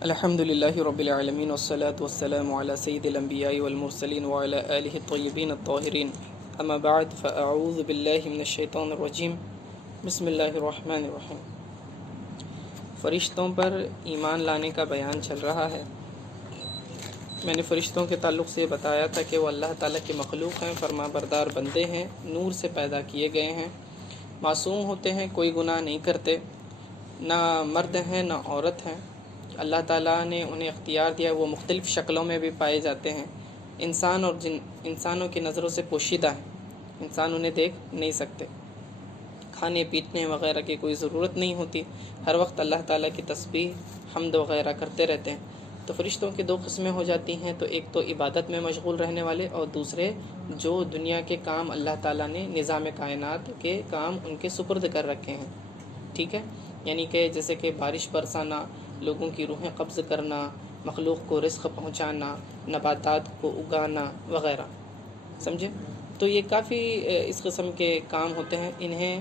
الحمد للہ رب العالمین والصلاة والسلام علی سید الانبیاء والمرسلین وعلی آلہ الطیبین الطاہرین اما بعد فاعوذ باللہ من الشیطان الرجیم بسم اللہ الرحمن الرحیم۔ فرشتوں پر ایمان لانے کا بیان چل رہا ہے۔ میں نے فرشتوں کے تعلق سے بتایا تھا کہ وہ اللہ تعالیٰ کے مخلوق ہیں، فرما بردار بندے ہیں، نور سے پیدا کیے گئے ہیں، معصوم ہوتے ہیں، کوئی گناہ نہیں کرتے، نہ مرد ہیں نہ عورت ہیں۔ اللہ تعالیٰ نے انہیں اختیار دیا، وہ مختلف شکلوں میں بھی پائے جاتے ہیں۔ انسان اور جن انسانوں کی نظروں سے پوشیدہ ہیں، انسان انہیں دیکھ نہیں سکتے، کھانے پینے وغیرہ کی کوئی ضرورت نہیں ہوتی، ہر وقت اللہ تعالیٰ کی تسبیح حمد وغیرہ کرتے رہتے ہیں۔ تو فرشتوں کی دو قسمیں ہو جاتی ہیں، تو ایک تو عبادت میں مشغول رہنے والے، اور دوسرے جو دنیا کے کام اللہ تعالیٰ نے نظام کائنات کے کام ان کے سپرد کر رکھے ہیں، ٹھیک ہے، یعنی کہ جیسے کہ بارش برسانا، لوگوں کی روحیں قبض کرنا، مخلوق کو رزق پہنچانا، نباتات کو اگانا وغیرہ، سمجھے؟ تو یہ کافی اس قسم کے کام ہوتے ہیں، انہیں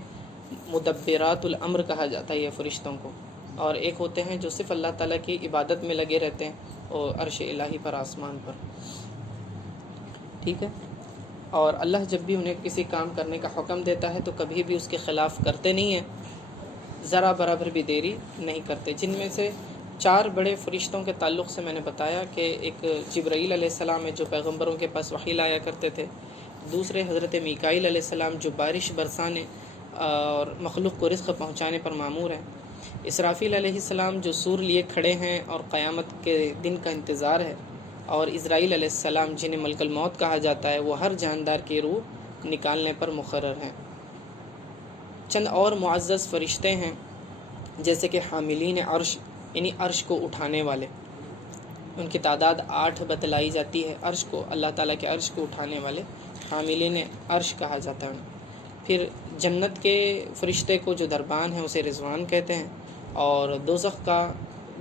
مدبرات الامر کہا جاتا ہے یہ فرشتوں کو۔ اور ایک ہوتے ہیں جو صرف اللہ تعالیٰ کی عبادت میں لگے رہتے ہیں، اور عرش الہی پر، آسمان پر، ٹھیک ہے۔ اور اللہ جب بھی انہیں کسی کام کرنے کا حکم دیتا ہے تو کبھی بھی اس کے خلاف کرتے نہیں ہیں، ذرا برابر بھی دیری نہیں کرتے۔ جن میں سے 4 بڑے فرشتوں کے تعلق سے میں نے بتایا کہ ایک جبرائیل علیہ السلام ہے جو پیغمبروں کے پاس وحی لایا کرتے تھے، دوسرے حضرت میکائیل علیہ السلام جو بارش برسانے اور مخلوق کو رزق پہنچانے پر مامور ہیں، اسرافیل علیہ السلام جو سور لیے کھڑے ہیں اور قیامت کے دن کا انتظار ہے، اور اسرائیل علیہ السلام جنہیں ملک الموت کہا جاتا ہے، وہ ہر جاندار کی روح نکالنے پر مقرر ہیں۔ چند اور معزز فرشتے ہیں جیسے کہ حاملین عرش، یعنی عرش کو اٹھانے والے، ان کی تعداد 8 بتلائی جاتی ہے۔ عرش کو، اللہ تعالیٰ کے عرش کو اٹھانے والے حاملین عرش کہا جاتا ہے۔ پھر جنت کے فرشتے کو جو دربان ہیں اسے رضوان کہتے ہیں، اور دوزخ کا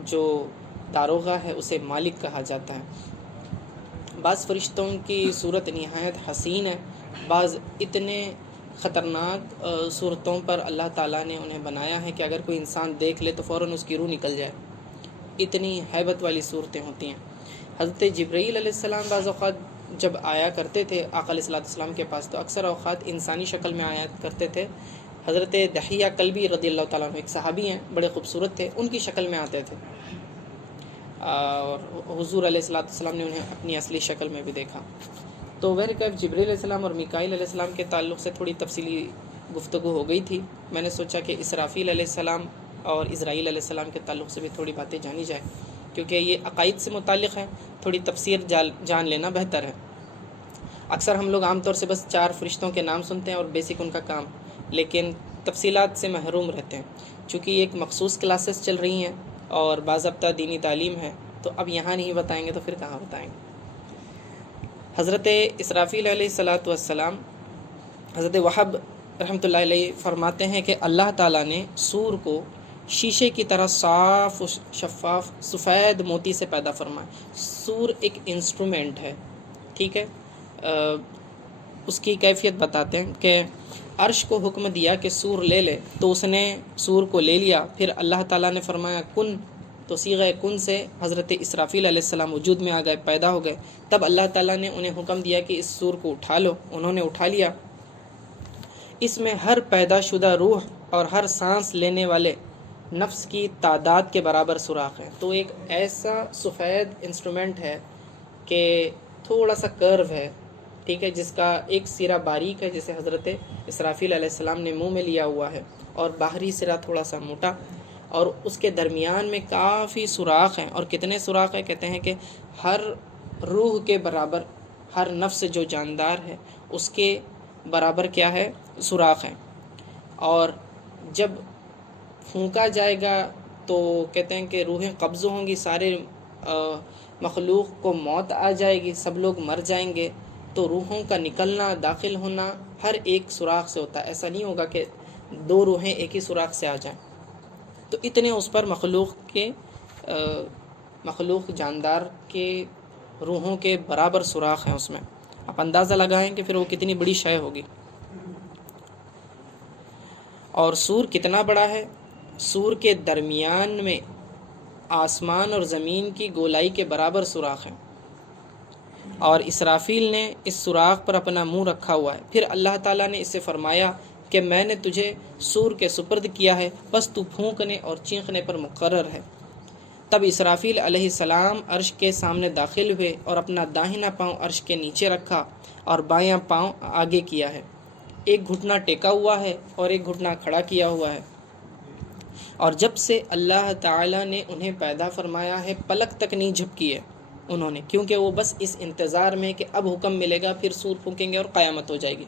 جو داروغہ ہے اسے مالک کہا جاتا ہے۔ بعض فرشتوں کی صورت نہایت حسین ہے، بعض اتنے خطرناک صورتوں پر اللہ تعالیٰ نے انہیں بنایا ہے کہ اگر کوئی انسان دیکھ لے تو فوراً اس کی روح نکل جائے، اتنی ہیبت والی صورتیں ہوتی ہیں۔ حضرت جبرائیل علیہ السلام بعض اوقات جب آیا کرتے تھے آقا علیہ السلام کے پاس تو اکثر اوقات انسانی شکل میں آیا کرتے تھے۔ حضرت دحیہ کلبی رضی اللہ تعالیٰ عنہ ایک صحابی ہیں، بڑے خوبصورت تھے، ان کی شکل میں آتے تھے، اور حضور علیہ السلام نے انہیں اپنی اصلی شکل میں بھی دیکھا۔ تو بہرکیف جبرائیل علیہ السلام اور میکائیل علیہ السلام کے تعلق سے تھوڑی تفصیلی گفتگو ہو گئی تھی، میں نے سوچا کہ اسرافیل علیہ السلام اور اسرائیل علیہ السلام کے تعلق سے بھی تھوڑی باتیں جانی جائے، کیونکہ یہ عقائد سے متعلق ہیں، تھوڑی تفسیر جان لینا بہتر ہے۔ اکثر ہم لوگ عام طور سے بس 4 فرشتوں کے نام سنتے ہیں اور بیسک ان کا کام، لیکن تفصیلات سے محروم رہتے ہیں۔ چونکہ یہ ایک مخصوص کلاسز چل رہی ہیں اور باضابطہ دینی تعلیم ہے، تو اب یہاں نہیں بتائیں گے تو پھر کہاں بتائیں گے۔ حضرت اسرافیل علیہ السلام، حضرت وہب رحمۃ اللہ علیہ فرماتے ہیں کہ اللہ تعالیٰ نے سور کو شیشے کی طرح صاف و شفاف سفید موتی سے پیدا فرمایا۔ سور ایک انسٹرومنٹ ہے، ٹھیک ہے۔ اس کی کیفیت بتاتے ہیں کہ عرش کو حکم دیا کہ سور لے لے، تو اس نے سور کو لے لیا، پھر اللہ تعالیٰ نے فرمایا کن، تو صیغہ کن سے حضرت اسرافیل علیہ السلام وجود میں آ گئے، پیدا ہو گئے۔ تب اللہ تعالیٰ نے انہیں حکم دیا کہ اس سور کو اٹھا لو، انہوں نے اٹھا لیا۔ اس میں ہر پیدا شدہ روح اور ہر سانس لینے والے نفس کی تعداد کے برابر سوراخ ہیں۔ تو ایک ایسا سفید انسٹرومنٹ ہے کہ تھوڑا سا کرو ہے، ٹھیک ہے، جس کا ایک سرا باریک ہے جسے حضرت اسرافیل علیہ السلام نے منہ میں لیا ہوا ہے، اور باہری سرا تھوڑا سا موٹا، اور اس کے درمیان میں کافی سوراخ ہیں۔ اور کتنے سوراخ ہیں؟ کہتے ہیں کہ ہر روح کے برابر، ہر نفس جو جاندار ہے اس کے برابر کیا ہے؟ سوراخ ہیں۔ اور جب پھونکا جائے گا تو کہتے ہیں کہ روحیں قبض ہوں گی، سارے مخلوق کو موت آ جائے گی، سب لوگ مر جائیں گے۔ تو روحوں کا نکلنا، داخل ہونا ہر ایک سوراخ سے ہوتا ہے، ایسا نہیں ہوگا کہ 2 روحیں ایک ہی سوراخ سے آ جائیں۔ تو اتنے اس پر مخلوق جاندار کے روحوں کے برابر سوراخ ہیں اس میں۔ آپ اندازہ لگائیں کہ پھر وہ کتنی بڑی شے ہوگی۔ اور سور کتنا بڑا ہے؟ سور کے درمیان میں آسمان اور زمین کی گولائی کے برابر سوراخ ہیں، اور اسرافیل نے اس سوراخ پر اپنا منہ رکھا ہوا ہے۔ پھر اللہ تعالیٰ نے اس سے فرمایا کہ میں نے تجھے سور کے سپرد کیا ہے، بس تو پھونکنے اور چینخنے پر مقرر ہے۔ تب اسرافیل علیہ السلام عرش کے سامنے داخل ہوئے اور اپنا داہنا پاؤں عرش کے نیچے رکھا اور بایاں پاؤں آگے کیا ہے، ایک گھٹنا ٹیکا ہوا ہے اور ایک گھٹنا کھڑا کیا ہوا ہے۔ اور جب سے اللہ تعالیٰ نے انہیں پیدا فرمایا ہے پلک تک نہیں جھپکی ہے انہوں نے، کیونکہ وہ بس اس انتظار میں کہ اب حکم ملے گا، پھر سور پھونکیں گے اور قیامت ہو جائے گی۔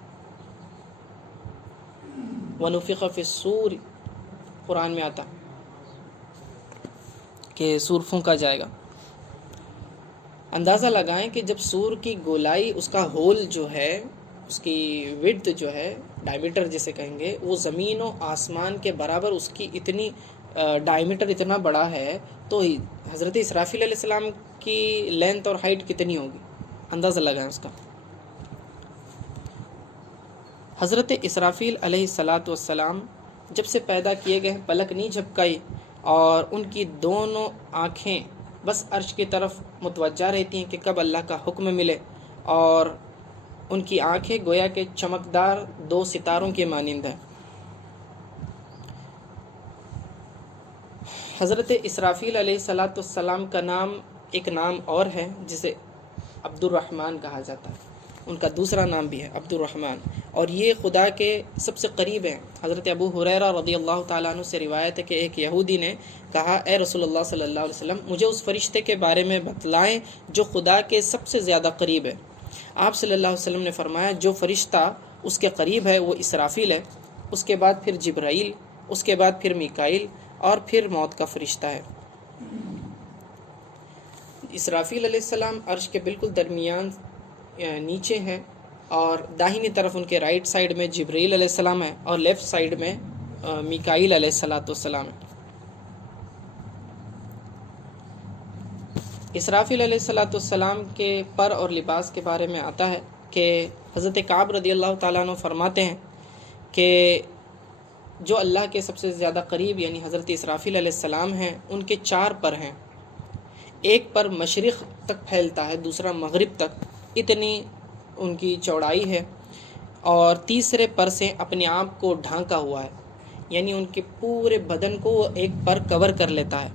وَنُفِخَ فِي الصُّورِ، قرآن میں آتا کہ سور پھونکا جائے گا۔ اندازہ لگائیں کہ جب سور کی گولائی، اس کا ہول جو ہے، اس کی وڈتھ جو ہے، ڈائمیٹر جسے کہیں گے، وہ زمین و آسمان کے برابر، اس کی اتنی ڈائمیٹر اتنا بڑا ہے، تو حضرت اسرافیل علیہ السلام کی لینتھ اور ہائٹ کتنی ہوگی، اندازہ لگائیں اس کا۔ حضرت اسرافیل علیہ السلام جب سے پیدا کیے گئے پلک نہیں جھپکائی، اور ان کی دونوں آنکھیں بس عرش کی طرف متوجہ رہتی ہیں کہ کب اللہ کا حکم ملے، اور ان کی آنکھیں گویا کہ چمکدار دو ستاروں کے مانند ہیں۔ حضرت اسرافیل علیہ السلام کا نام ایک نام اور ہے جسے عبد الرحمن کہا جاتا ہے، ان کا دوسرا نام بھی ہے عبد الرحمن، اور یہ خدا کے سب سے قریب ہیں۔ حضرت ابو ہریرہ رضی اللہ تعالیٰ عنہ سے روایت ہے کہ ایک یہودی نے کہا، اے رسول اللہ صلی اللہ علیہ وسلم، مجھے اس فرشتے کے بارے میں بتلائیں جو خدا کے سب سے زیادہ قریب ہے۔ آپ صلی اللہ علیہ وسلم نے فرمایا، جو فرشتہ اس کے قریب ہے وہ اسرافیل ہے، اس کے بعد پھر جبرائیل، اس کے بعد پھر میکائیل، اور پھر موت کا فرشتہ ہے۔ اسرافیل علیہ السلام عرش کے بالکل درمیان نیچے ہیں، اور داہنی طرف ان کے رائٹ سائڈ میں جبرائیل علیہ السلام ہے، اور لیفٹ سائڈ میں میکائیل علیہ السلام ہے۔ اسرافیل علیہ السلام کے پر اور لباس کے بارے میں آتا ہے کہ حضرت کعب رضی اللہ تعالیٰ عنہ فرماتے ہیں کہ جو اللہ کے سب سے زیادہ قریب یعنی حضرت اسرافیل علیہ السلام ہیں، ان کے 4 پر ہیں، ایک پر مشرق تک پھیلتا ہے، دوسرا مغرب تک، اتنی ان کی چوڑائی ہے، اور تیسرے پر سے اپنے آپ کو ڈھانکا ہوا ہے، یعنی ان کے پورے بدن کو وہ ایک پر کور کر لیتا ہے،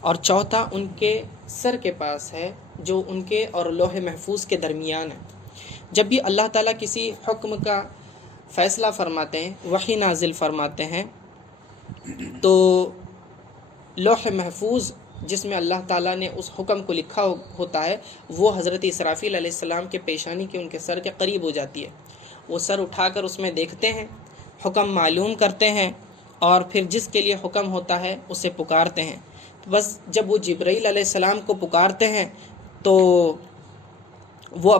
اور چوتھا ان کے سر کے پاس ہے جو ان کے اور لوح محفوظ کے درمیان ہے۔ جب بھی اللہ تعالیٰ کسی حکم کا فیصلہ فرماتے ہیں، وحی نازل فرماتے ہیں، تو لوح محفوظ جس میں اللہ تعالیٰ نے اس حکم کو لکھا ہوتا ہے، وہ حضرت اسرافیل علیہ السلام کے پیشانی کے ان کے سر کے قریب ہو جاتی ہے۔ وہ سر اٹھا کر اس میں دیکھتے ہیں، حکم معلوم کرتے ہیں، اور پھر جس کے لیے حکم ہوتا ہے اسے پکارتے ہیں۔ بس جب وہ جبرائیل علیہ السلام کو پکارتے ہیں تو وہ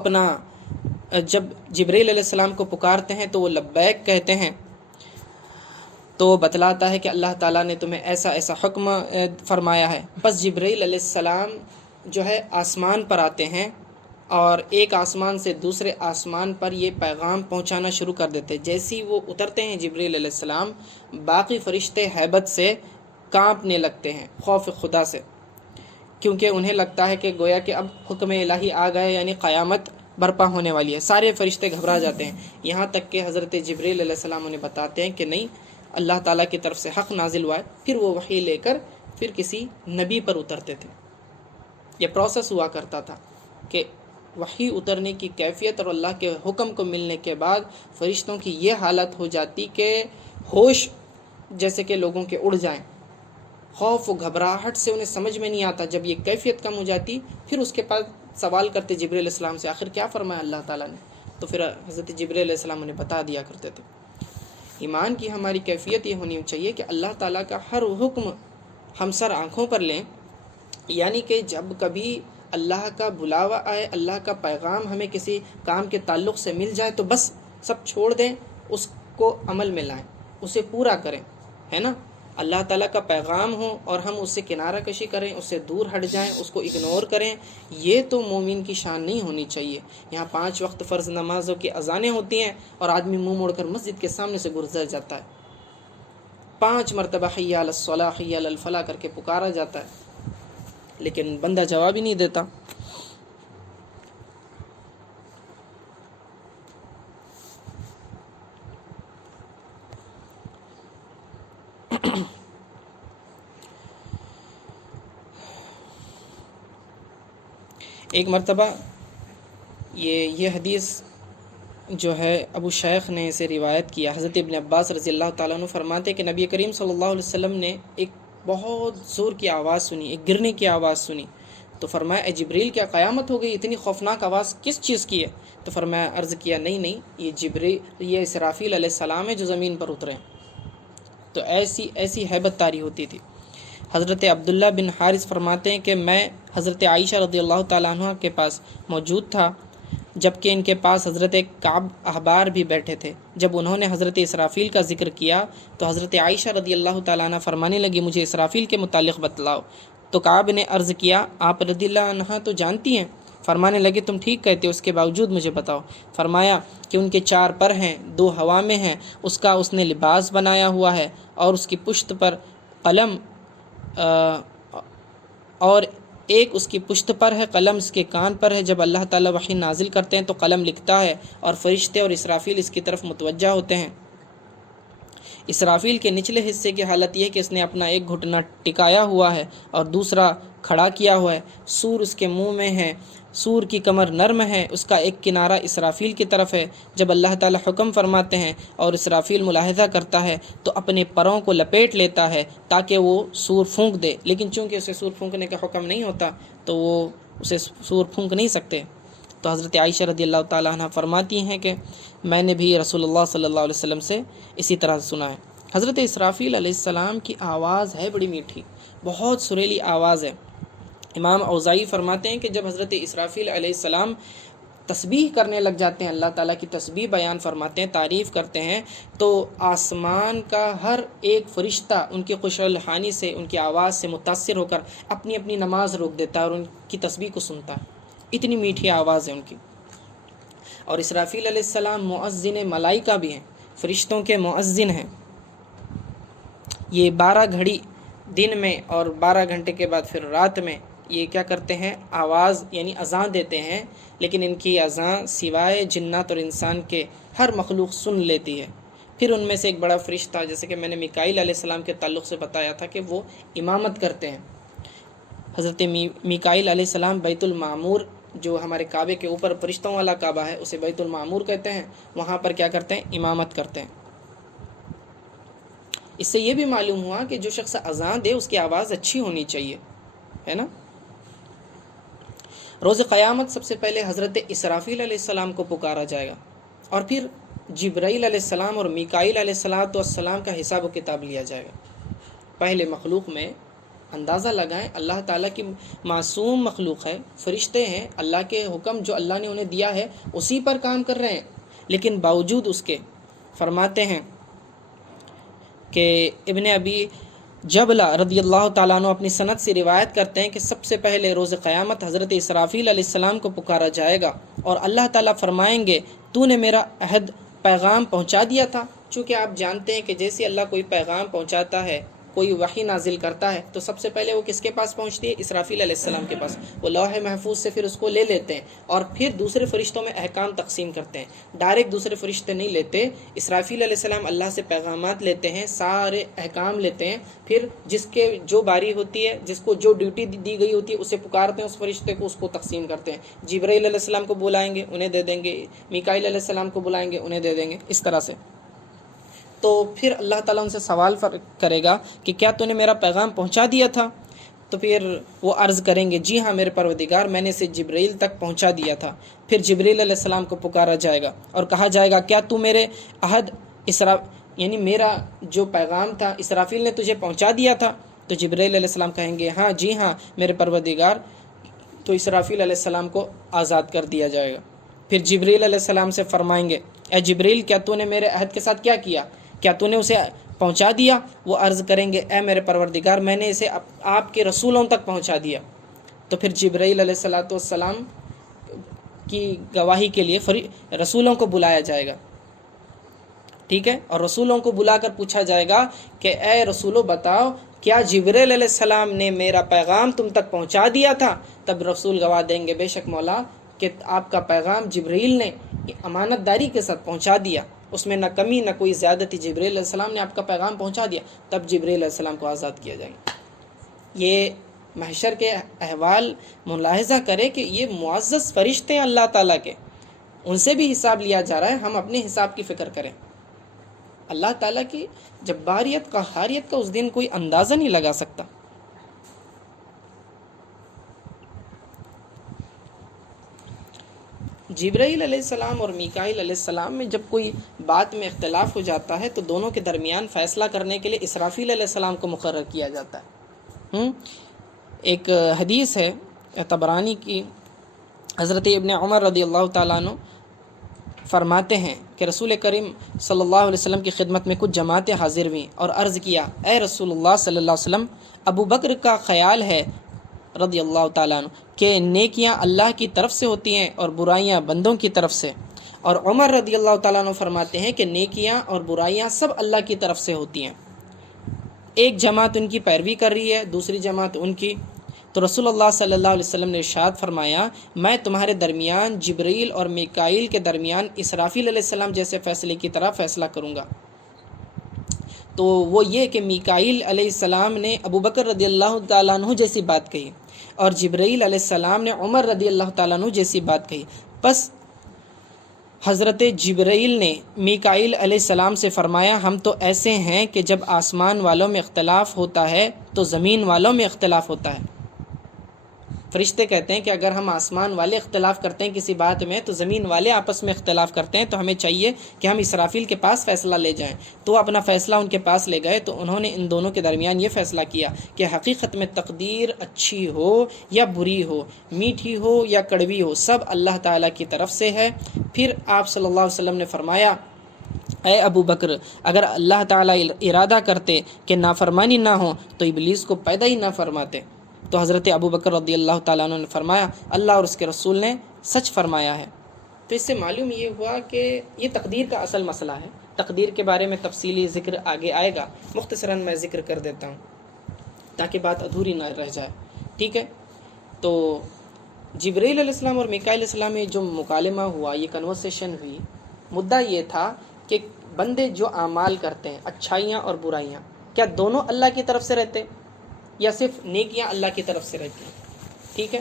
جب جبرائیل علیہ السلام کو پکارتے ہیں تو وہ لبیک کہتے ہیں، تو وہ بتلاتا ہے کہ اللہ تعالیٰ نے تمہیں ایسا ایسا حکم فرمایا ہے۔ بس جبرائیل علیہ السلام جو ہے آسمان پر آتے ہیں، اور ایک آسمان سے دوسرے آسمان پر یہ پیغام پہنچانا شروع کر دیتے۔ جیسی وہ اترتے ہیں جبرائیل علیہ السلام، باقی فرشتے ہیبت سے کانپنے لگتے ہیں، خوف خدا سے، کیونکہ انہیں لگتا ہے کہ گویا کہ اب حکم الہی آ گئے، یعنی قیامت برپا ہونے والی ہے۔ سارے فرشتے گھبرا جاتے ہیں، یہاں تک کہ حضرت جبرائیل علیہ السلام انہیں بتاتے ہیں کہ نہیں، اللہ تعالیٰ کی طرف سے حق نازل ہوا ہے۔ پھر وہ وحی لے کر پھر کسی نبی پر اترتے تھے۔ یہ پروسیس ہوا کرتا تھا کہ وحی اترنے کی کیفیت اور اللہ کے حکم کو ملنے کے بعد فرشتوں کی یہ حالت ہو جاتی کہ ہوش جیسے کہ لوگوں کے اڑ جائیں، خوف و گھبراہٹ سے انہیں سمجھ میں نہیں آتا۔ جب یہ کیفیت کم ہو جاتی، پھر اس کے بعد سوال کرتے جبرائیل علیہ السلام سے، آخر کیا فرمایا اللہ تعالیٰ نے؟ تو پھر حضرت جبرائیل علیہ السلام انہیں بتا دیا کرتے تھے۔ ایمان کی ہماری کیفیت یہ ہونی چاہیے کہ اللہ تعالیٰ کا ہر حکم ہم سر آنکھوں پر لیں، یعنی کہ جب کبھی اللہ کا بلاوا آئے، اللہ کا پیغام ہمیں کسی کام کے تعلق سے مل جائے، تو بس سب چھوڑ دیں، اس کو عمل میں لائیں، اسے پورا کریں، ہے نا؟ اللہ تعالیٰ کا پیغام ہو اور ہم اس سے کنارہ کشی کریں، اس سے دور ہٹ جائیں، اس کو اگنور کریں، یہ تو مومن کی شان نہیں ہونی چاہیے۔ یہاں 5 وقت فرض نمازوں کی اذانیں ہوتی ہیں اور آدمی منہ موڑ کر مسجد کے سامنے سے گزر جاتا ہے، 5 مرتبہ حی علی الصلاۃ حی علی الفلاح کر کے پکارا جاتا ہے، لیکن بندہ جواب ہی نہیں دیتا۔ ایک مرتبہ یہ حدیث جو ہے ابو شیخ نے اسے روایت کیا، حضرت ابن عباس رضی اللہ تعالیٰ عنہ فرماتے کہ نبی کریم صلی اللہ علیہ وسلم نے ایک بہت زور کی آواز سنی، ایک گرنے کی آواز سنی، تو فرمایا اے جبریل کیا قیامت ہو گئی؟ اتنی خوفناک آواز کس چیز کی ہے؟ تو فرمایا، عرض کیا نہیں یہ اسرافیل علیہ السلام ہے جو زمین پر اترے ہیں۔ تو ایسی ہیبت طاری ہوتی تھی۔ حضرت عبداللہ بن حارث فرماتے ہیں کہ میں حضرت عائشہ رضی اللہ تعالیٰ عنہ کے پاس موجود تھا، جبکہ ان کے پاس حضرت کعب احبار بھی بیٹھے تھے۔ جب انہوں نے حضرت اسرافیل کا ذکر کیا تو حضرت عائشہ رضی اللہ تعالیٰ عنہ فرمانے لگی مجھے اسرافیل کے متعلق بتلاؤ۔ تو کعب نے عرض کیا آپ رضی اللہ عنہ تو جانتی ہیں؟ فرمانے لگے تم ٹھیک کہتے ہو، اس کے باوجود مجھے بتاؤ۔ فرمایا کہ ان کے 4 پر ہیں، 2 ہوا میں ہیں، اس نے لباس بنایا ہوا ہے، اور اس کی پشت پر قلم اور ایک اس کی پشت پر ہے، قلم اس کے کان پر ہے۔ جب اللہ تعالیٰ وحی نازل کرتے ہیں تو قلم لکھتا ہے اور فرشتے اور اسرافیل اس کی طرف متوجہ ہوتے ہیں۔ اسرافیل کے نچلے حصے کی حالت یہ ہے کہ اس نے اپنا ایک گھٹنا ٹکایا ہوا ہے اور دوسرا کھڑا کیا ہوا ہے، سور اس کے منہ میں ہے، سور کی کمر نرم ہے، اس کا ایک کنارہ اسرافیل کی طرف ہے۔ جب اللہ تعالیٰ حکم فرماتے ہیں اور اسرافیل ملاحظہ کرتا ہے تو اپنے پروں کو لپیٹ لیتا ہے تاکہ وہ سور پھونک دے، لیکن چونکہ اسے سور پھونکنے کا حکم نہیں ہوتا تو وہ اسے سور پھونک نہیں سکتے۔ تو حضرت عائشہ رضی اللہ تعالیٰ عنہ فرماتی ہیں کہ میں نے بھی رسول اللہ صلی اللہ علیہ وسلم سے اسی طرح سنا ہے۔ حضرت اسرافیل علیہ السلام کی آواز ہے بڑی میٹھی، بہت سریلی آواز ہے۔ امام اوزائی فرماتے ہیں کہ جب حضرت اسرافیل علیہ السلام تسبیح کرنے لگ جاتے ہیں، اللہ تعالیٰ کی تسبیح بیان فرماتے ہیں، تعریف کرتے ہیں، تو آسمان کا ہر ایک فرشتہ ان کی خوش الحانی سے، ان کی آواز سے متاثر ہو کر اپنی اپنی نماز روک دیتا ہے اور ان کی تسبیح کو سنتا ہے، اتنی میٹھی آواز ہے ان کی۔ اور اسرافیل علیہ السلام مؤذن ملائکہ بھی ہیں، فرشتوں کے مؤذن ہیں۔ یہ 12 گھڑی دن میں اور 12 گھنٹے کے بعد پھر رات میں یہ کیا کرتے ہیں؟ آواز یعنی اذان دیتے ہیں، لیکن ان کی اذان سوائے جنات اور انسان کے ہر مخلوق سن لیتی ہے۔ پھر ان میں سے ایک بڑا فرشتہ، جیسے کہ میں نے میکائیل علیہ السلام کے تعلق سے بتایا تھا کہ وہ امامت کرتے ہیں۔ حضرت میکائیل علیہ السلام بیت المعمور جو ہمارے کعبے کے اوپر فرشتوں والا کعبہ ہے اسے بیت المعمور کہتے ہیں، وہاں پر کیا کرتے ہیں؟ امامت کرتے ہیں۔ اس سے یہ بھی معلوم ہوا کہ جو شخص اذان دے اس کی آواز اچھی ہونی چاہیے، ہے نا؟ روز قیامت سب سے پہلے حضرت اسرافیل علیہ السلام کو پکارا جائے گا، اور پھر جبرائیل علیہ السلام اور میکائیل علیہ السلام کا حساب و کتاب لیا جائے گا۔ پہلے مخلوق میں اندازہ لگائیں، اللہ تعالیٰ کی معصوم مخلوق ہے، فرشتے ہیں، اللہ کے حکم جو اللہ نے انہیں دیا ہے اسی پر کام کر رہے ہیں، لیکن باوجود اس کے فرماتے ہیں کہ ابن ابی جبلہ رضی اللہ تعالیٰ عنہ اپنی سند سے روایت کرتے ہیں کہ سب سے پہلے روز قیامت حضرت اسرافیل علیہ السلام کو پکارا جائے گا اور اللہ تعالیٰ فرمائیں گے تو نے میرا عہد پیغام پہنچا دیا تھا۔ چونکہ آپ جانتے ہیں کہ جیسے اللہ کوئی پیغام پہنچاتا ہے، کوئی وحی نازل کرتا ہے، تو سب سے پہلے وہ کس کے پاس پہنچتی ہے؟ اسرافیل علیہ السلام کے پاس۔ وہ لوح محفوظ سے پھر اس کو لے لیتے ہیں اور پھر دوسرے فرشتوں میں احکام تقسیم کرتے ہیں۔ ڈائریکٹ دوسرے فرشتے نہیں لیتے، اسرافیل علیہ السلام اللہ سے پیغامات لیتے ہیں، سارے احکام لیتے ہیں، پھر جس کے جو باری ہوتی ہے، جس کو جو ڈیوٹی دی گئی ہوتی ہے اسے پکارتے ہیں، اس فرشتے کو، اس کو تقسیم کرتے ہیں۔ جبرائیل علیہ السلام کو بلائیں گے، انہیں دے دیں گے، میکائیل علیہ السلام کو بلائیں گے، انہیں دے دیں گے، اس طرح سے۔ تو پھر اللہ تعالیٰ ان سے سوال کرے گا کہ کیا تو نے میرا پیغام پہنچا دیا تھا؟ تو پھر وہ عرض کریں گے جی ہاں میرے پروردگار، میں نے اسے جبرائیل تک پہنچا دیا تھا۔ پھر جبرائیل علیہ السلام کو پکارا جائے گا اور کہا جائے گا کیا تو میرے عہد یعنی میرا جو پیغام تھا اسرافیل نے تجھے پہنچا دیا تھا؟ تو جبرائیل علیہ السلام کہیں گے ہاں جی ہاں میرے پروردگار۔ تو اسرافیل علیہ السلام کو آزاد کر دیا جائے گا۔ پھر جبرائیل علیہ السلام سے فرمائیں گے اے جبرائیل، کیا تو نے میرے عہد کے ساتھ کیا کیا؟ کیا تو نے اسے پہنچا دیا؟ وہ عرض کریں گے اے میرے پروردگار، میں نے اسے آپ کے رسولوں تک پہنچا دیا۔ تو پھر جبرائیل علیہ السلام کی گواہی کے لیے رسولوں کو بلایا جائے گا، ٹھیک ہے؟ اور رسولوں کو بلا کر پوچھا جائے گا کہ اے رسولو بتاؤ کیا جبریل علیہ السلام نے میرا پیغام تم تک پہنچا دیا تھا؟ تب رسول گواہ دیں گے بے شک مولا کہ آپ کا پیغام جبریل نے امانت داری کے ساتھ پہنچا دیا، اس میں نہ کمی نہ کوئی زیادتی، جبریل علیہ السلام نے آپ کا پیغام پہنچا دیا۔ تب جبریل علیہ السلام کو آزاد کیا جائے گا۔ یہ محشر کے احوال ملاحظہ کرے کہ یہ معزز فرشتے ہیں اللہ تعالیٰ کے، ان سے بھی حساب لیا جا رہا ہے، ہم اپنے حساب کی فکر کریں۔ اللہ تعالیٰ کی جباریت قہاریت کا اس دن کوئی اندازہ نہیں لگا سکتا۔ جبرائیل علیہ السلام اور میکائیل علیہ السلام میں جب کوئی بات میں اختلاف ہو جاتا ہے تو دونوں کے درمیان فیصلہ کرنے کے لیے اسرافیل علیہ السلام کو مقرر کیا جاتا ہے۔ ایک حدیث ہے طبرانی کی، حضرت ابن عمر رضی اللہ تعالیٰ عنہ فرماتے ہیں کہ رسول کریم صلی اللہ علیہ وسلم کی خدمت میں کچھ جماعتیں حاضر ہوئیں اور عرض کیا، اے رسول اللہ صلی اللہ علیہ وسلم، ابو بکر کا خیال ہے رضی اللہ تعالیٰ عنہ کہ نیکیاں اللہ کی طرف سے ہوتی ہیں اور برائیاں بندوں کی طرف سے، اور عمر رضی اللہ تعالیٰ عنہ فرماتے ہیں کہ نیکیاں اور برائیاں سب اللہ کی طرف سے ہوتی ہیں، ایک جماعت ان کی پیروی کر رہی ہے، دوسری جماعت ان کی۔ تو رسول اللہ صلی اللہ علیہ وسلم نے ارشاد فرمایا، میں تمہارے درمیان جبرائیل اور میکائیل کے درمیان اسرافیل علیہ السلام جیسے فیصلے کی طرح فیصلہ کروں گا۔ تو وہ یہ کہ میکائیل علیہ السلام نے ابو بکر رضی اللہ تعالیٰ عنہ جیسی بات کہی اور جبرائیل علیہ السلام نے عمر رضی اللہ تعالیٰ عنہ جیسی بات کہی۔ پس حضرت جبرائیل نے میکائیل علیہ السلام سے فرمایا، ہم تو ایسے ہیں کہ جب آسمان والوں میں اختلاف ہوتا ہے تو زمین والوں میں اختلاف ہوتا ہے۔ فرشتے کہتے ہیں کہ اگر ہم آسمان والے اختلاف کرتے ہیں کسی بات میں تو زمین والے آپس میں اختلاف کرتے ہیں، تو ہمیں چاہیے کہ ہم اسرافیل کے پاس فیصلہ لے جائیں۔ تو اپنا فیصلہ ان کے پاس لے گئے تو انہوں نے ان دونوں کے درمیان یہ فیصلہ کیا کہ حقیقت میں تقدیر اچھی ہو یا بری ہو، میٹھی ہو یا کڑوی ہو، سب اللہ تعالیٰ کی طرف سے ہے۔ پھر آپ صلی اللہ علیہ وسلم نے فرمایا، اے ابو بکر، اگر اللہ تعالیٰ ارادہ کرتے کہ نافرمانی نہ ہو تو ابلیس کو پیدا ہی نہ فرماتے۔ تو حضرت ابو بکر رضی اللہ تعالیٰ عنہ نے فرمایا، اللہ اور اس کے رسول نے سچ فرمایا ہے۔ تو اس سے معلوم یہ ہوا کہ یہ تقدیر کا اصل مسئلہ ہے۔ تقدیر کے بارے میں تفصیلی ذکر آگے آئے گا، مختصراً میں ذکر کر دیتا ہوں تاکہ بات ادھوری نہ رہ جائے، ٹھیک ہے؟ تو جبرائیل علیہ السلام اور میکائیل علیہ السلام میں جو مکالمہ ہوا، یہ کنورسیشن ہوئی، مدعا یہ تھا کہ بندے جو اعمال کرتے ہیں، اچھائیاں اور برائیاں، کیا دونوں اللہ کی طرف سے رہتے یا صرف نیکیاں اللہ کی طرف سے رہتی ہیں؟ ٹھیک ہے؟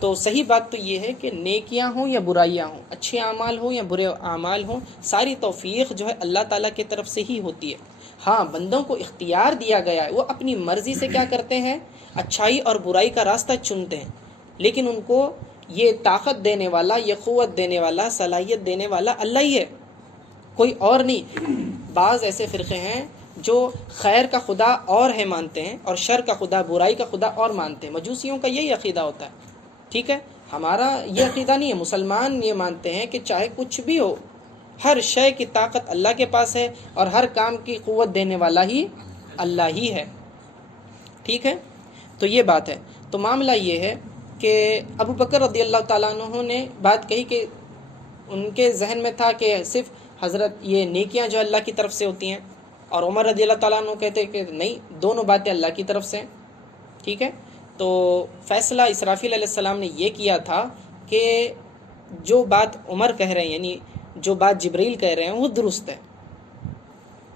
تو صحیح بات تو یہ ہے کہ نیکیاں ہوں یا برائیاں ہوں، اچھے اعمال ہوں یا برے اعمال ہوں، ساری توفیق جو ہے اللہ تعالیٰ کی طرف سے ہی ہوتی ہے۔ ہاں، بندوں کو اختیار دیا گیا ہے، وہ اپنی مرضی سے کیا کرتے ہیں، اچھائی اور برائی کا راستہ چنتے ہیں، لیکن ان کو یہ طاقت دینے والا، یہ قوت دینے والا، صلاحیت دینے والا اللہ ہی ہے، کوئی اور نہیں۔ بعض ایسے فرقے ہیں جو خیر کا خدا اور ہے مانتے ہیں اور شر کا خدا، برائی کا خدا اور مانتے ہیں۔ مجوسیوں کا یہی عقیدہ ہوتا ہے، ٹھیک ہے؟ ہمارا یہ عقیدہ نہیں ہے۔ مسلمان یہ مانتے ہیں کہ چاہے کچھ بھی ہو، ہر شے کی طاقت اللہ کے پاس ہے اور ہر کام کی قوت دینے والا ہی اللہ ہی ہے، ٹھیک ہے؟ تو یہ بات ہے۔ تو معاملہ یہ ہے کہ ابو بکر رضی اللہ تعالیٰ عنہ نے بات کہی کہ ان کے ذہن میں تھا کہ صرف حضرت یہ نیکیاں جو اللہ کی طرف سے ہوتی ہیں، اور عمر رضی اللہ تعالیٰ عنہ کہتے کہ نہیں، دونوں باتیں اللہ کی طرف سے ہیں، ٹھیک ہے؟ تو فیصلہ اسرافیل علیہ السلام نے یہ کیا تھا کہ جو بات عمر کہہ رہے ہیں، یعنی جو بات جبرائیل کہہ رہے ہیں، وہ درست ہے،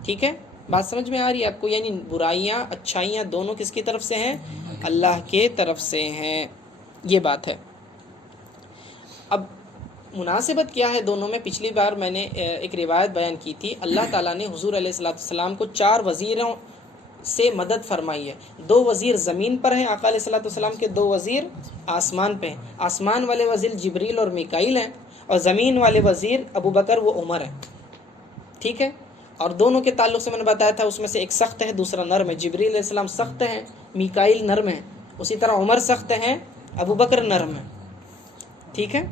ٹھیک ہے؟ بات سمجھ میں آ رہی ہے آپ کو؟ یعنی برائیاں اچھائیاں دونوں کس کی طرف سے ہیں؟ اللہ کے طرف سے ہیں، یہ بات ہے۔ اب مناسبت کیا ہے دونوں میں؟ پچھلی بار میں نے ایک روایت بیان کی تھی، اللہ تعالیٰ نے حضور علیہ السلام کو 4 وزیروں سے مدد فرمائی ہے۔ 2 وزیر زمین پر ہیں، آقا علیہ السلام کے 2 وزیر آسمان پہ ہیں۔ آسمان والے وزیر جبریل اور میکائیل ہیں، اور زمین والے وزیر ابو بکر و عمر ہیں، ٹھیک ہے؟ اور دونوں کے تعلق سے میں نے بتایا تھا، اس میں سے ایک سخت ہے، دوسرا نرم ہے۔ جبریل علیہ السلام سخت ہیں، میکائیل نرم ہیں، اسی طرح عمر سخت ہیں، ابو بکر نرم ہیں، ٹھیک ہے؟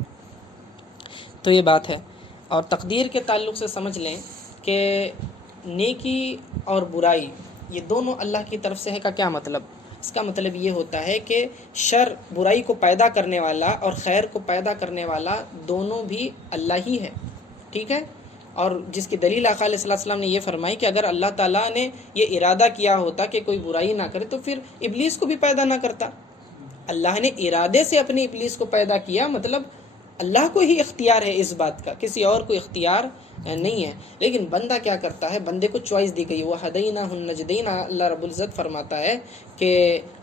تو یہ بات ہے۔ اور تقدیر کے تعلق سے سمجھ لیں کہ نیکی اور برائی یہ دونوں اللہ کی طرف سے ہے کا کیا مطلب؟ اس کا مطلب یہ ہوتا ہے کہ شر، برائی کو پیدا کرنے والا اور خیر کو پیدا کرنے والا دونوں بھی اللہ ہی ہے، ٹھیک ہے؟ اور جس کی دلیل آقا علیہ السلام نے یہ فرمائی کہ اگر اللہ تعالیٰ نے یہ ارادہ کیا ہوتا کہ کوئی برائی نہ کرے تو پھر ابلیس کو بھی پیدا نہ کرتا. اللہ نے ارادے سے اپنے ابلیس کو پیدا کیا، مطلب اللہ کو ہی اختیار ہے اس بات کا، کسی اور کو اختیار نہیں ہے. لیکن بندہ کیا کرتا ہے، بندے کو چوائس دی گئی. وَهَدَيْنَاهُ النَّجْدَيْنِ، اللہ رب العزت فرماتا ہے کہ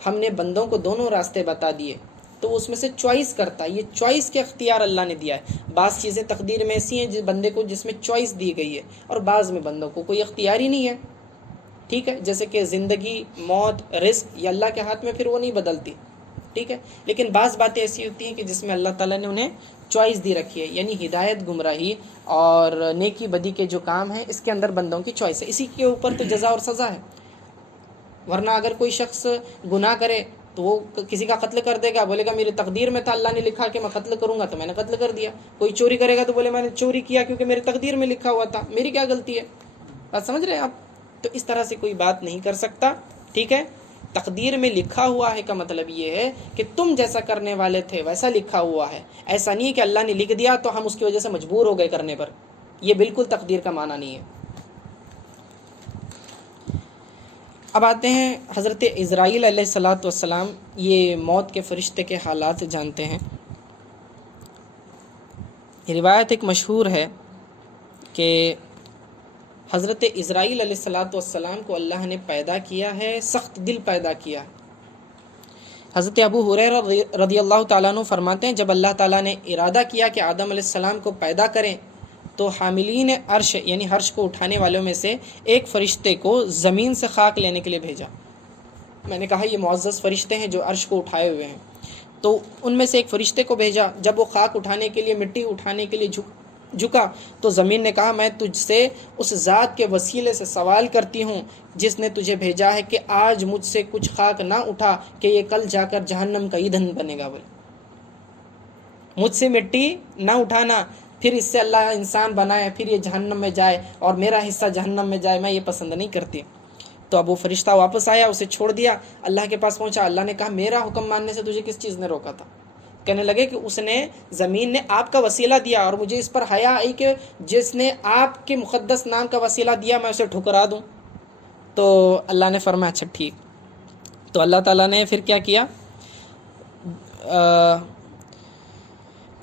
ہم نے بندوں کو دونوں راستے بتا دیے، تو وہ اس میں سے چوائس کرتا ہے. یہ چوائس کے اختیار اللہ نے دیا ہے. بعض چیزیں تقدیر میں ایسی ہیں جس بندے کو جس میں چوائس دی گئی ہے، اور بعض میں بندوں کو کوئی اختیار ہی نہیں ہے. ٹھیک ہے، جیسے کہ زندگی، موت، رزق یہ اللہ کے ہاتھ میں، پھر وہ نہیں بدلتی. ٹھیک ہے، لیکن بعض باتیں ایسی ہوتی ہیں کہ جس میں اللہ تعالیٰ نے انہیں چوائس دی رکھی ہے، یعنی ہدایت، گمراہی اور نیکی بدی کے جو کام ہیں اس کے اندر بندوں کی چوائس ہے. اسی کے اوپر تو جزا اور سزا ہے. ورنہ اگر کوئی شخص گناہ کرے تو وہ کسی کا قتل کر دے گا، بولے گا میری تقدیر میں تھا، اللہ نے لکھا کہ میں قتل کروں گا تو میں نے قتل کر دیا. کوئی چوری کرے گا تو بولے میں نے چوری کیا کیونکہ میری تقدیر میں لکھا ہوا تھا، میری کیا غلطی ہے. بات سمجھ رہے ہیں آپ؟ تو اس طرح سے کوئی بات نہیں کر سکتا. ٹھیک ہے، تقدیر میں لکھا ہوا ہے کا مطلب یہ ہے کہ تم جیسا کرنے والے تھے ویسا لکھا ہوا ہے. ایسا نہیں ہے کہ اللہ نے لکھ دیا تو ہم اس کی وجہ سے مجبور ہو گئے کرنے پر. یہ بالکل تقدیر کا معنی نہیں ہے. اب آتے ہیں حضرت عزرائیل علیہ السلام. یہ موت کے فرشتے کے حالات جانتے ہیں. یہ روایت ایک مشہور ہے کہ حضرت عزرائیل علیہ السلام کو اللہ نے پیدا کیا ہے، سخت دل پیدا کیا. حضرت ابو ہریرہ رضی اللہ تعالیٰ عنہ فرماتے ہیں جب اللہ تعالیٰ نے ارادہ کیا کہ آدم علیہ السلام کو پیدا کریں تو حاملین عرش یعنی عرش کو اٹھانے والوں میں سے ایک فرشتے کو زمین سے خاک لینے کے لیے بھیجا. میں نے کہا یہ معزز فرشتے ہیں جو عرش کو اٹھائے ہوئے ہیں، تو ان میں سے ایک فرشتے کو بھیجا. جب وہ خاک اٹھانے کے لیے، مٹی اٹھانے کے لیے جھکا تو زمین نے کہا میں تجھ سے اس ذات کے وسیلے سے سوال کرتی ہوں جس نے تجھے بھیجا ہے کہ آج مجھ سے کچھ خاک نہ اٹھا کہ یہ کل جا کر جہنم کا ایندھن بنے گا. بولے مجھ سے مٹی نہ اٹھانا، پھر اس سے اللہ انسان بنائے، پھر یہ جہنم میں جائے اور میرا حصہ جہنم میں جائے، میں یہ پسند نہیں کرتی. تو اب وہ فرشتہ واپس آیا، اسے چھوڑ دیا، اللہ کے پاس پہنچا. اللہ نے کہا میرا حکم ماننے سے تجھے کس چیز نے روکا تھا؟ کہنے لگے کہ اس نے، زمین نے آپ کا وسیلہ دیا اور مجھے اس پر حیا آئی کہ جس نے آپ کے مقدس نام کا وسیلہ دیا میں اسے ٹھکرا دوں. تو اللہ نے فرمایا اچھا ٹھیک. تو اللہ تعالیٰ نے پھر کیا کیا،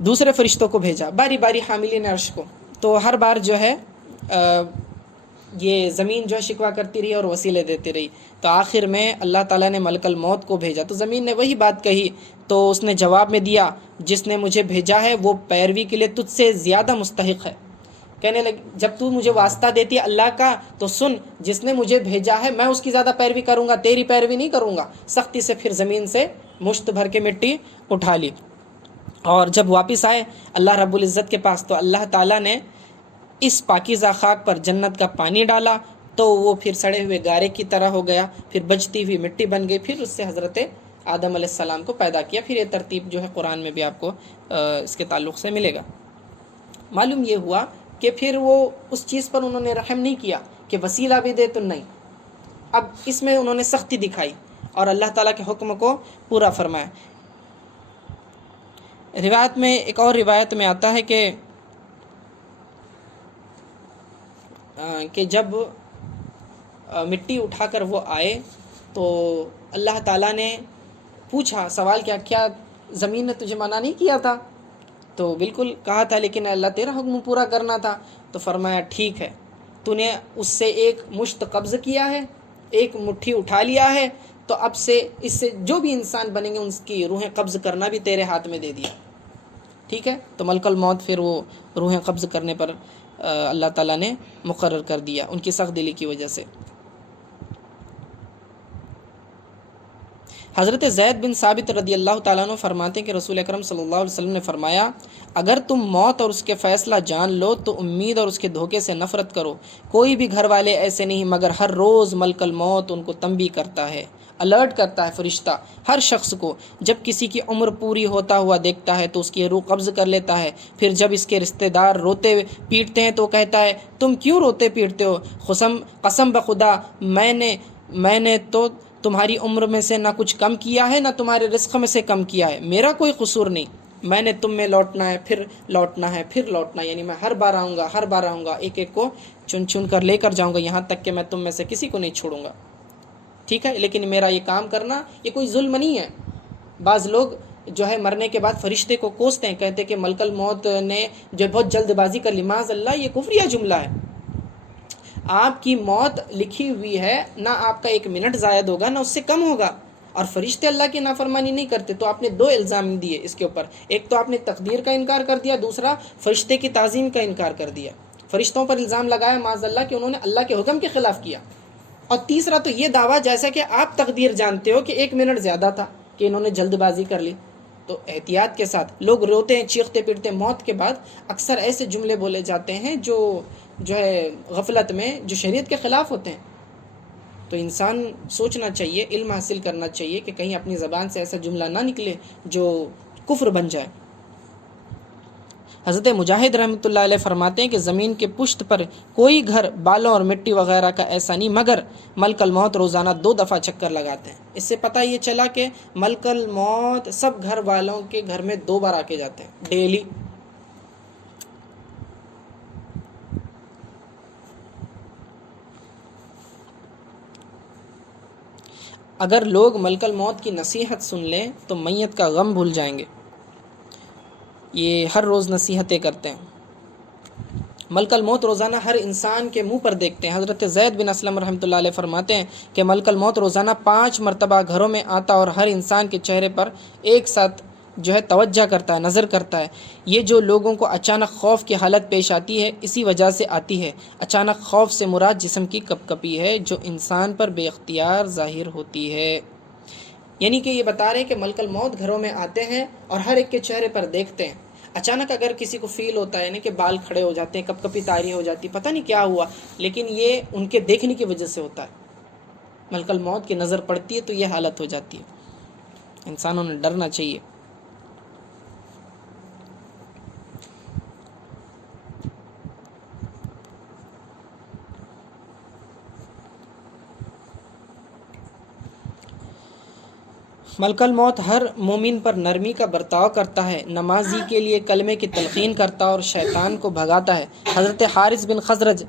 دوسرے فرشتوں کو بھیجا باری باری حاملین عرش کو. تو ہر بار جو ہے یہ زمین جو ہے شکوہ کرتی رہی اور وسیلے دیتی رہی. تو آخر میں اللہ تعالیٰ نے ملک الموت کو بھیجا. تو زمین نے وہی بات کہی، تو اس نے جواب میں دیا جس نے مجھے بھیجا ہے وہ پیروی کے لیے تجھ سے زیادہ مستحق ہے. کہنے لگے جب تو مجھے واسطہ دیتی ہے اللہ کا تو سن، جس نے مجھے بھیجا ہے میں اس کی زیادہ پیروی کروں گا، تیری پیروی نہیں کروں گا. سختی سے پھر زمین سے مشت بھر کے مٹی اٹھا لی. اور جب واپس آئے اللہ رب العزت کے پاس تو اللہ تعالیٰ نے اس پاکیزہ خاک پر جنت کا پانی ڈالا تو وہ پھر سڑے ہوئے گارے کی طرح ہو گیا، پھر بجتی ہوئی مٹی بن گئی. پھر اس سے حضرت آدم علیہ السلام کو پیدا کیا. پھر یہ ترتیب جو ہے قرآن میں بھی آپ کو اس کے تعلق سے ملے گا. معلوم یہ ہوا کہ پھر وہ اس چیز پر انہوں نے رحم نہیں کیا کہ وسیلہ بھی دے تو نہیں. اب اس میں انہوں نے سختی دکھائی اور اللہ تعالیٰ کے حکم کو پورا فرمایا. روایت میں ایک اور روایت میں آتا ہے کہ جب مٹی اٹھا کر وہ آئے تو اللہ تعالیٰ نے پوچھا، سوال کیا زمین نے تجھے منع نہیں کیا تھا؟ تو بالکل کہا تھا لیکن اللہ تیرا حکم پورا کرنا تھا. تو فرمایا ٹھیک ہے، تو نے اس سے ایک مشت قبض کیا ہے، ایک مٹھی اٹھا لیا ہے، تو اب سے اس سے جو بھی انسان بنیں گے ان کی روحیں قبض کرنا بھی تیرے ہاتھ میں دے دیا. ٹھیک ہے، تو ملک الموت پھر وہ روحیں قبض کرنے پر اللہ تعالیٰ نے مقرر کر دیا ان کی سخت دلی کی وجہ سے. حضرت زید بن ثابت رضی اللہ تعالیٰ عنہ فرماتے ہیں کہ رسول اکرم صلی اللہ علیہ وسلم نے فرمایا اگر تم موت اور اس کے فیصلہ جان لو تو امید اور اس کے دھوکے سے نفرت کرو. کوئی بھی گھر والے ایسے نہیں مگر ہر روز ملک الموت ان کو تنبیہ کرتا ہے، الرٹ کرتا ہے فرشتہ ہر شخص کو. جب کسی کی عمر پوری ہوتا ہوا دیکھتا ہے تو اس کی روح قبض کر لیتا ہے. پھر جب اس کے رشتہ دار روتے پیٹتے ہیں تو کہتا ہے تم کیوں روتے پیٹتے ہو؟ قسم بخدا میں نے تو تمہاری عمر میں سے نہ کچھ کم کیا ہے نہ تمہارے رزق میں سے کم کیا ہے، میرا کوئی قصور نہیں. میں نے تم میں لوٹنا ہے، پھر لوٹنا ہے، پھر لوٹنا ہے، یعنی میں ہر بار آؤں گا، ایک ایک کو چن چن کر لے کر جاؤں گا، یہاں تک کہ میں تم میں سے کسی کو نہیں چھوڑوں گا. ٹھیک ہے، لیکن میرا یہ کام کرنا یہ کوئی ظلم نہیں ہے. بعض لوگ جو ہے مرنے کے بعد فرشتے کو کوستے ہیں، کہتے ہیں کہ ملک الموت نے جو بہت جلد بازی کر لی. معاذ اللہ، یہ کفریہ جملہ ہے. آپ کی موت لکھی ہوئی ہے، نہ آپ کا 1 منٹ زائد ہوگا نہ اس سے کم ہوگا، اور فرشتے اللہ کی نافرمانی نہیں کرتے. تو آپ نے 2 الزام دیے اس کے اوپر. ایک تو آپ نے تقدیر کا انکار کر دیا، دوسرا فرشتے کی تعظیم کا انکار کر دیا. فرشتوں پر الزام لگایا معاذ اللہ کہ انہوں نے اللہ کے حکم کے خلاف کیا. اور تیسرا تو یہ دعویٰ جیسا کہ آپ تقدیر جانتے ہو کہ 1 منٹ زیادہ تھا کہ انہوں نے جلد بازی کر لی. تو احتیاط کے ساتھ لوگ روتے ہیں، چیختے پیٹتے موت کے بعد. اکثر ایسے جملے بولے جاتے ہیں جو ہے غفلت میں، جو شریعت کے خلاف ہوتے ہیں. تو انسان سوچنا چاہیے، علم حاصل کرنا چاہیے کہ کہیں اپنی زبان سے ایسا جملہ نہ نکلے جو کفر بن جائے. حضرت مجاہد رحمۃ اللہ علیہ فرماتے ہیں کہ زمین کے پشت پر کوئی گھر بالوں اور مٹی وغیرہ کا ایسا نہیں مگر ملک الموت روزانہ 2 دفعہ چکر لگاتے ہیں. اس سے پتہ یہ چلا کہ ملک الموت سب گھر والوں کے گھر میں 2 بار آ کے جاتے ہیں ڈیلی. اگر لوگ ملک الموت کی نصیحت سن لیں تو میت کا غم بھول جائیں گے. یہ ہر روز نصیحتیں کرتے ہیں. ملک الموت روزانہ ہر انسان کے منہ پر دیکھتے ہیں. حضرت زید بن اسلم رحمۃ اللہ علیہ فرماتے ہیں کہ ملک الموت روزانہ 5 مرتبہ گھروں میں آتا اور ہر انسان کے چہرے پر ایک ساتھ جو ہے توجہ کرتا ہے، نظر کرتا ہے. یہ جو لوگوں کو اچانک خوف کی حالت پیش آتی ہے اسی وجہ سے آتی ہے. اچانک خوف سے مراد جسم کی کپکپی ہے جو انسان پر بے اختیار ظاہر ہوتی ہے. یعنی کہ یہ بتا رہے ہیں کہ ملک الموت گھروں میں آتے ہیں اور ہر ایک کے چہرے پر دیکھتے ہیں. اچانک اگر کسی کو فیل ہوتا ہے کہ بال کھڑے ہو جاتے ہیں، کپکپی طاری ہو جاتی، پتہ نہیں کیا ہوا، لیکن یہ ان کے دیکھنے کی وجہ سے ہوتا ہے. ملک الموت کی نظر پڑتی ہے تو یہ حالت ہو جاتی ہے. انسانوں نے ڈرنا چاہیے. ملک الموت ہر مومن پر نرمی کا برتاؤ کرتا ہے، نمازی کے لیے کلمے کی تلقین کرتا ہے اور شیطان کو بھگاتا ہے. حضرت حارث بن خزرج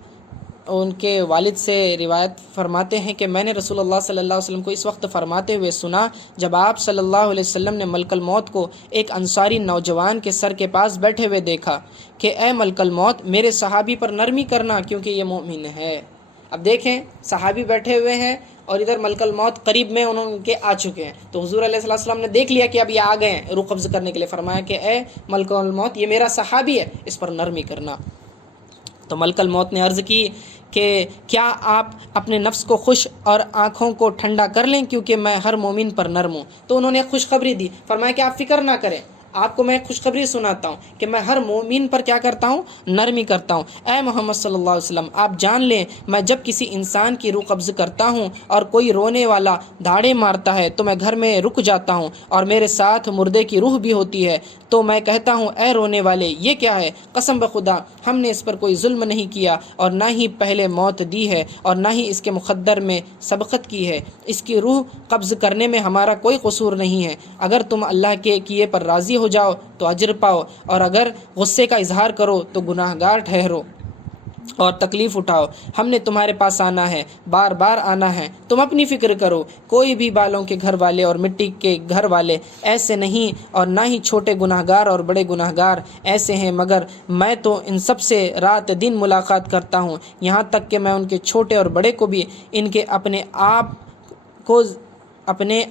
ان کے والد سے روایت فرماتے ہیں کہ میں نے رسول اللہ صلی اللہ علیہ وسلم کو اس وقت فرماتے ہوئے سنا جب آپ صلی اللہ علیہ وسلم نے ملک الموت کو ایک انصاری نوجوان کے سر کے پاس بیٹھے ہوئے دیکھا کہ اے ملک الموت میرے صحابی پر نرمی کرنا کیونکہ یہ مومن ہے. اب دیکھیں صحابی بیٹھے ہوئے ہیں اور ادھر ملک الموت قریب میں ان کے آ چکے ہیں. تو حضور علیہ السلام نے دیکھ لیا کہ اب یہ آ گئے ہیں روح قبض کرنے کے لیے. فرمایا کہ اے ملک الموت یہ میرا صحابی ہے، اس پر نرمی کرنا. تو ملک الموت نے عرض کی کہ کیا آپ اپنے نفس کو خوش اور آنکھوں کو ٹھنڈا کر لیں کیونکہ میں ہر مومن پر نرم ہوں. تو انہوں نے خوشخبری دی. فرمایا کہ آپ فکر نہ کریں، آپ کو میں خوشخبری سناتا ہوں کہ میں ہر مومن پر کیا کرتا ہوں، نرمی کرتا ہوں. اے محمد صلی اللہ علیہ وسلم آپ جان لیں میں جب کسی انسان کی روح قبض کرتا ہوں اور کوئی رونے والا دھاڑے مارتا ہے تو میں گھر میں رک جاتا ہوں اور میرے ساتھ مردے کی روح بھی ہوتی ہے. تو میں کہتا ہوں اے رونے والے یہ کیا ہے؟ قسم بخدا ہم نے اس پر کوئی ظلم نہیں کیا اور نہ ہی پہلے موت دی ہے اور نہ ہی اس کے مقدر میں سبقت کی ہے. اس کی روح قبض کرنے میں ہمارا کوئی قصور نہیں ہے. اگر تم اللہ کے کیے پر راضی ہو جاؤ تو اجر پاؤ اور اگر غصے کا اظہار کرو تو گناہ گار ٹھہرو اور تکلیف اٹھاؤ. ہم نے تمہارے پاس آنا ہے، بار بار آنا ہے. تم اپنی فکر کرو. کوئی بھی بالوں کے گھر والے اور مٹی کے گھر والے ایسے نہیں اور نہ ہی چھوٹے گناہ گار اور بڑے گناہ گار ایسے ہیں، مگر میں تو ان سب سے رات دن ملاقات کرتا ہوں، یہاں تک کہ میں ان کے چھوٹے اور بڑے کو بھی ان کے اپنے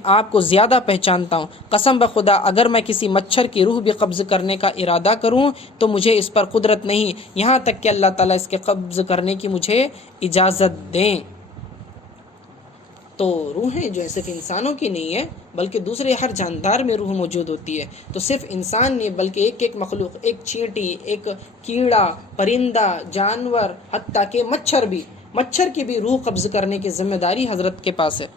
آپ کو زیادہ پہچانتا ہوں. قسم بخدا اگر میں کسی مچھر کی روح بھی قبض کرنے کا ارادہ کروں تو مجھے اس پر قدرت نہیں، یہاں تک کہ اللہ تعالیٰ اس کے قبض کرنے کی مجھے اجازت دیں. تو روحیں جو ہے صرف انسانوں کی نہیں ہے بلکہ دوسرے ہر جاندار میں روح موجود ہوتی ہے. تو صرف انسان نہیں بلکہ ایک ایک مخلوق، ایک چینٹی، ایک کیڑا، پرندہ، جانور، حتیٰ کہ مچھر کی بھی روح قبض کرنے کی ذمہ داری حضرت کے پاس ہے.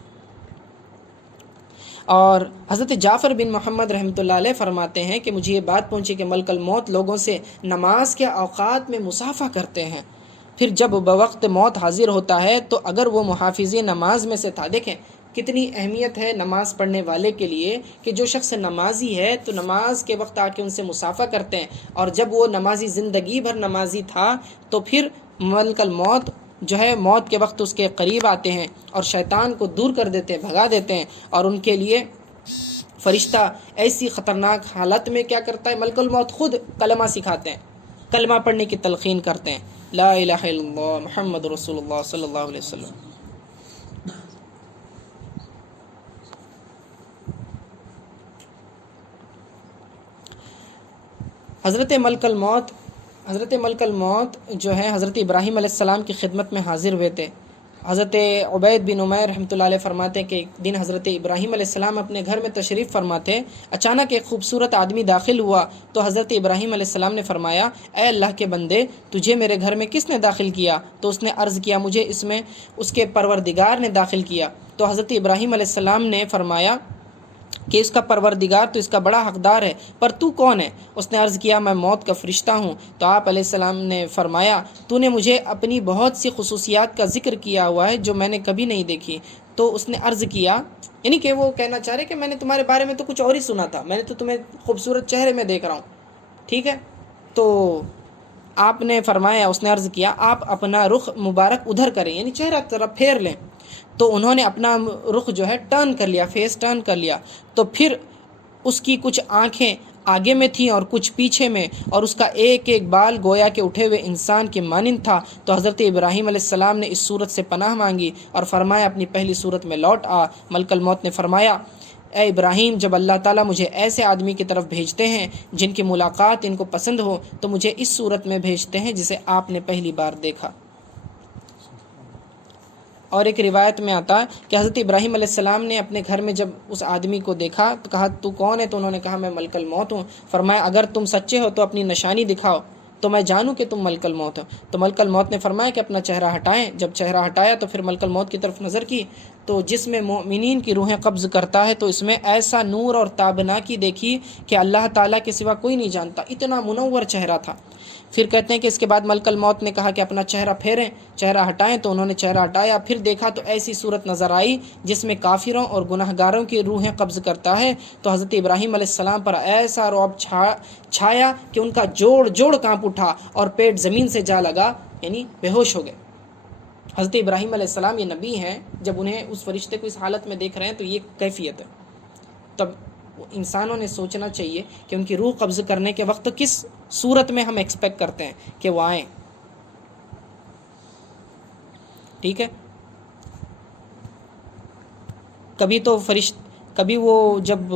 اور حضرت جعفر بن محمد رحمۃ اللہ علیہ فرماتے ہیں کہ مجھے یہ بات پہنچی کہ ملک الموت لوگوں سے نماز کے اوقات میں مصافحہ کرتے ہیں، پھر جب بوقت موت حاضر ہوتا ہے تو اگر وہ محافظ نماز میں سے تھا، دیکھیں کتنی اہمیت ہے نماز پڑھنے والے کے لیے کہ جو شخص نمازی ہے تو نماز کے وقت آ کے ان سے مصافحہ کرتے ہیں، اور جب وہ نمازی زندگی بھر نمازی تھا تو پھر ملک الموت جو ہے موت کے وقت اس کے قریب آتے ہیں اور شیطان کو دور کر دیتے ہیں، بھگا دیتے ہیں، اور ان کے لیے فرشتہ ایسی خطرناک حالت میں کیا کرتا ہے، ملک الموت خود کلمہ سکھاتے ہیں، کلمہ پڑھنے کی تلقین کرتے ہیں، لا الہ الا اللہ محمد رسول اللہ صلی اللہ علیہ وسلم۔ حضرت ملک الموت جو ہے حضرت ابراہیم علیہ السلام کی خدمت میں حاضر ہوئے تھے۔ حضرت عبید بن عمیر رحمۃ اللہ علیہ فرماتے ہیں کہ ایک دن حضرت ابراہیم علیہ السلام اپنے گھر میں تشریف فرما تھے، اچانک ایک خوبصورت آدمی داخل ہوا تو حضرت ابراہیم علیہ السلام نے فرمایا، اے اللہ کے بندے، تجھے میرے گھر میں کس نے داخل کیا؟ تو اس نے عرض کیا، مجھے اس میں اس کے پروردگار نے داخل کیا۔ تو حضرت ابراہیم علیہ السلام نے فرمایا کہ اس کا پروردگار تو اس کا بڑا حقدار ہے، پر تو کون ہے؟ اس نے عرض کیا، میں موت کا فرشتہ ہوں۔ تو آپ علیہ السلام نے فرمایا، تو نے مجھے اپنی بہت سی خصوصیات کا ذکر کیا ہوا ہے جو میں نے کبھی نہیں دیکھی۔ تو اس نے عرض کیا، یعنی کہ وہ کہنا چاہ رہے کہ میں نے تمہارے بارے میں تو کچھ اور ہی سنا تھا، میں نے تو تمہیں خوبصورت چہرے میں دیکھ رہا ہوں، ٹھیک ہے؟ تو آپ نے فرمایا، اس نے عرض کیا، آپ اپنا رخ مبارک ادھر کریں، یعنی چہرہ طرف پھیر لیں۔ تو انہوں نے اپنا رخ جو ہے ٹرن کر لیا، فیس ٹرن کر لیا، تو پھر اس کی کچھ آنکھیں آگے میں تھیں اور کچھ پیچھے میں، اور اس کا ایک ایک بال گویا کہ اٹھے ہوئے انسان کے مانند تھا۔ تو حضرت ابراہیم علیہ السلام نے اس صورت سے پناہ مانگی اور فرمایا، اپنی پہلی صورت میں لوٹ آ۔ ملک الموت نے فرمایا، اے ابراہیم، جب اللہ تعالیٰ مجھے ایسے آدمی کی طرف بھیجتے ہیں جن کی ملاقات ان کو پسند ہو تو مجھے اس صورت میں بھیجتے ہیں جسے آپ نے پہلی بار دیکھا۔ اور ایک روایت میں آتا ہے کہ حضرت ابراہیم علیہ السلام نے اپنے گھر میں جب اس آدمی کو دیکھا تو کہا، تو کون ہے؟ تو انہوں نے کہا، میں ملک الموت ہوں۔ فرمایا، اگر تم سچے ہو تو اپنی نشانی دکھاؤ تو میں جانوں کہ تم ملک الموت ہو۔ تو ملک الموت نے فرمایا کہ اپنا چہرہ ہٹائیں۔ جب چہرہ ہٹایا تو پھر ملک الموت کی طرف نظر کی تو جس میں مومنین کی روحیں قبض کرتا ہے تو اس میں ایسا نور اور تابناکی دیکھی کہ اللہ تعالیٰ کے سوا کوئی نہیں جانتا، اتنا منور چہرہ تھا۔ پھر کہتے ہیں کہ اس کے بعد ملک الموت نے کہا کہ اپنا چہرہ پھیریں، چہرہ ہٹائیں، تو انہوں نے چہرہ ہٹایا، پھر دیکھا تو ایسی صورت نظر آئی جس میں کافروں اور گناہ گاروں کی روحیں قبض کرتا ہے۔ تو حضرت ابراہیم علیہ السلام پر ایسا رعب چھایا کہ ان کا جوڑ جوڑ کانپ اٹھا اور پیٹ زمین سے جا لگا، یعنی بے ہوش ہو گئے۔ حضرت ابراہیم علیہ السلام یہ نبی ہیں، جب انہیں اس فرشتے کو اس حالت میں دیکھ رہے ہیں تو یہ کیفیت ہے۔ تب انسانوں نے سوچنا چاہیے کہ ان کی روح قبض کرنے کے وقت کس صورت میں ہم ایکسپیکٹ کرتے ہیں کہ وہ آئیں، ٹھیک ہے؟ کبھی وہ جب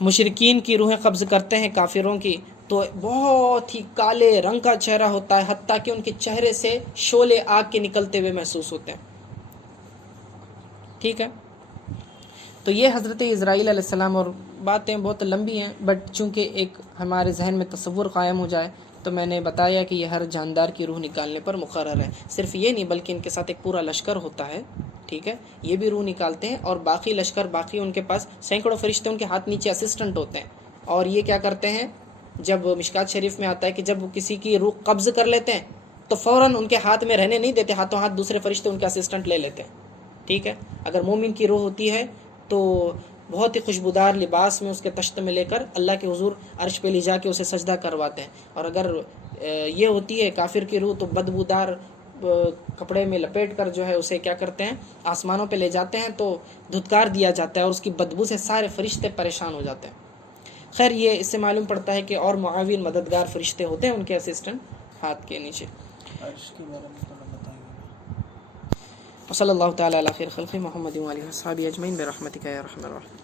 مشرکین کی روحیں قبض کرتے ہیں، کافروں کی، تو بہت ہی کالے رنگ کا چہرہ ہوتا ہے، حتیٰ کہ ان کے چہرے سے شعلے آگ کے نکلتے ہوئے محسوس ہوتے ہیں، ٹھیک ہے؟ تو یہ حضرت اسرائیل علیہ السلام، اور باتیں بہت لمبی ہیں، بٹ چونکہ ایک ہمارے ذہن میں تصور قائم ہو جائے تو میں نے بتایا کہ یہ ہر جاندار کی روح نکالنے پر مقرر ہے۔ صرف یہ نہیں بلکہ ان کے ساتھ ایک پورا لشکر ہوتا ہے، ٹھیک ہے؟ یہ بھی روح نکالتے ہیں، اور باقی لشکر، باقی ان کے پاس سینکڑوں فرشتے ان کے ہاتھ نیچے اسسٹنٹ ہوتے ہیں، اور یہ کیا کرتے ہیں، جب مشکات شریف میں آتا ہے کہ جب وہ کسی کی روح قبض کر لیتے ہیں تو فوراً ان کے ہاتھ میں رہنے نہیں دیتے، ہاتھوں ہاتھ دوسرے فرشتے ان کے اسسٹنٹ لے لیتے ہیں، ٹھیک ہے؟ اگر مومن کی روح ہوتی ہے تو بہت ہی خوشبودار لباس میں اس کے تشت میں لے کر اللہ کے حضور عرش پہ لے جا کے اسے سجدہ کرواتے ہیں، اور اگر یہ ہوتی ہے کافر کی روح تو بدبودار کپڑے میں لپیٹ کر جو ہے اسے کیا کرتے ہیں، آسمانوں پہ لے جاتے ہیں، تو دھتکار دیا جاتا ہے اور اس کی بدبو سے سارے فرشتے پریشان ہو جاتے ہیں۔ خیر، یہ اس سے معلوم پڑتا ہے کہ اور معاون مددگار فرشتے ہوتے ہیں ان کے اسسٹنٹ ہاتھ کے نیچے۔ صلی اللہ تعالیٰ علی خیر خلق محمد و آلہ و صحبہ اجمعین برحمتک یا ارحم الراحمین۔